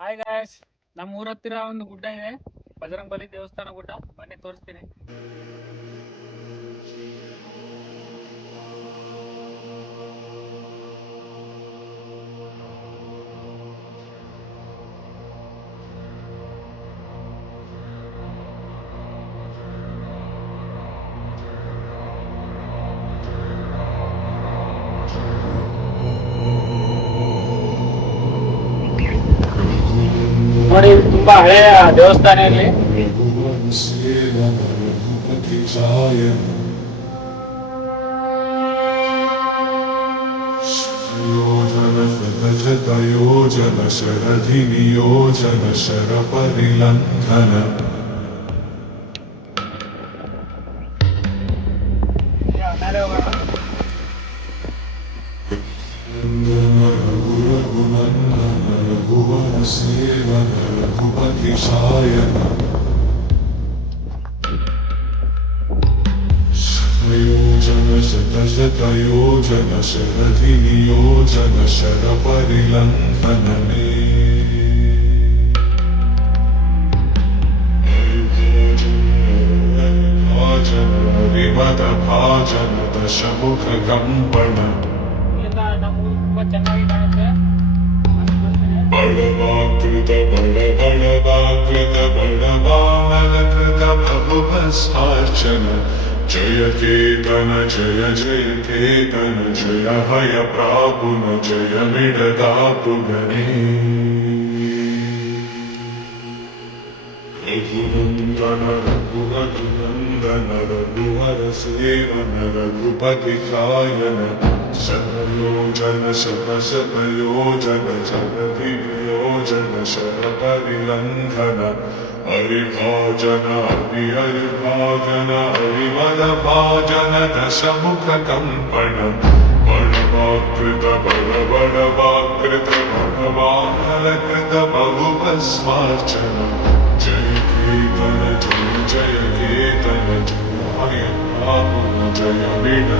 Hi guys, ನಮ್ಮ ಊರ ಹತ್ತಿರ ಒಂದು ಗುಡ್ಡ ಇದೆ, ಬಜರಂಗ ಬಲಿ ದೇವಸ್ಥಾನ ಗುಡ್ಡ. ಬನ್ನಿ ತೋರಿಸ್ತೀನಿ. ನೋಡಿ, ಇದು ತುಂಬಾ ಹಳೆಯ ದೇವಸ್ಥಾನ. ಇಲ್ಲಿ ಯೋಜನ ಶರಧಿ ನಿಯೋಜನ ಶರ ಪರಿಲಂಘನ ಮೇಲೆ ಹೋಗೋಣ. ರಘುವರ ಸೇವನ ರಘುಪತಿ ಶಾಯನ ಶತಯೋಜನ ಶತಶತಯೋಜನ ಶರಧಿ ನಿಯೋಜನ ಶರ ಪರಿಲಂಘನನೇ ವಿಮದ ಭಾಜನ ದಶಮುಖ ಕಂಪಣ ಇಲ್ಲಿಂದ ನಮ್ಮ ಊರು ತುಂಬಾ ಚೆನ್ನಾಗಿ ಕಾಣುತ್ತೆ. ಬನ್ನಿ ತೋರಿಸ್ತೀನಿ. ಬಡವಾಕೃತ ಬಡಬಡವಾಕೃತ ಬಡವಾನಲಕೃತ ಪ್ರಭುಭಸ್ಮಾರ್ಚನ ಜಯ ಕೇತನ ಜಯ ಜಯ ಕೇತನ ಜಯ ಹಯ ಪ್ರಾಪುನ ಜಯ ಮಿಡದಾಪುಗನೇ ರಘುನಂದನ ರಘುನಂದನ ರಘುವರ ಸೇವನ ರಘುಪತಿ ಕಾಯನ ಶತಯೋಜನ ಶತಶತಯೋಜನ ಶತಧಿಯೋಜನ ಶರ ಪರಿಲಂಘನ ಹರಿಭಾಜನ ಹರಿಹರಿಭಾಜನ ಹರಿಮದ ಭಾಜನ ದಶಮುಖ ಕಂಪಣ ಬಡವಾಕೃತ ಬಡಬಡವಾಕೃತ ಬಡವಾನಲಕೃತ ಬಹುಭಸ್ಮಾರ್ಚನ ಜಯ ಕೇತನ ಜಯ ಜಯ ಕೇತನ ಜಯ ಹಯ ಪ್ರಾಪುನ ಜಯ ವಿಡ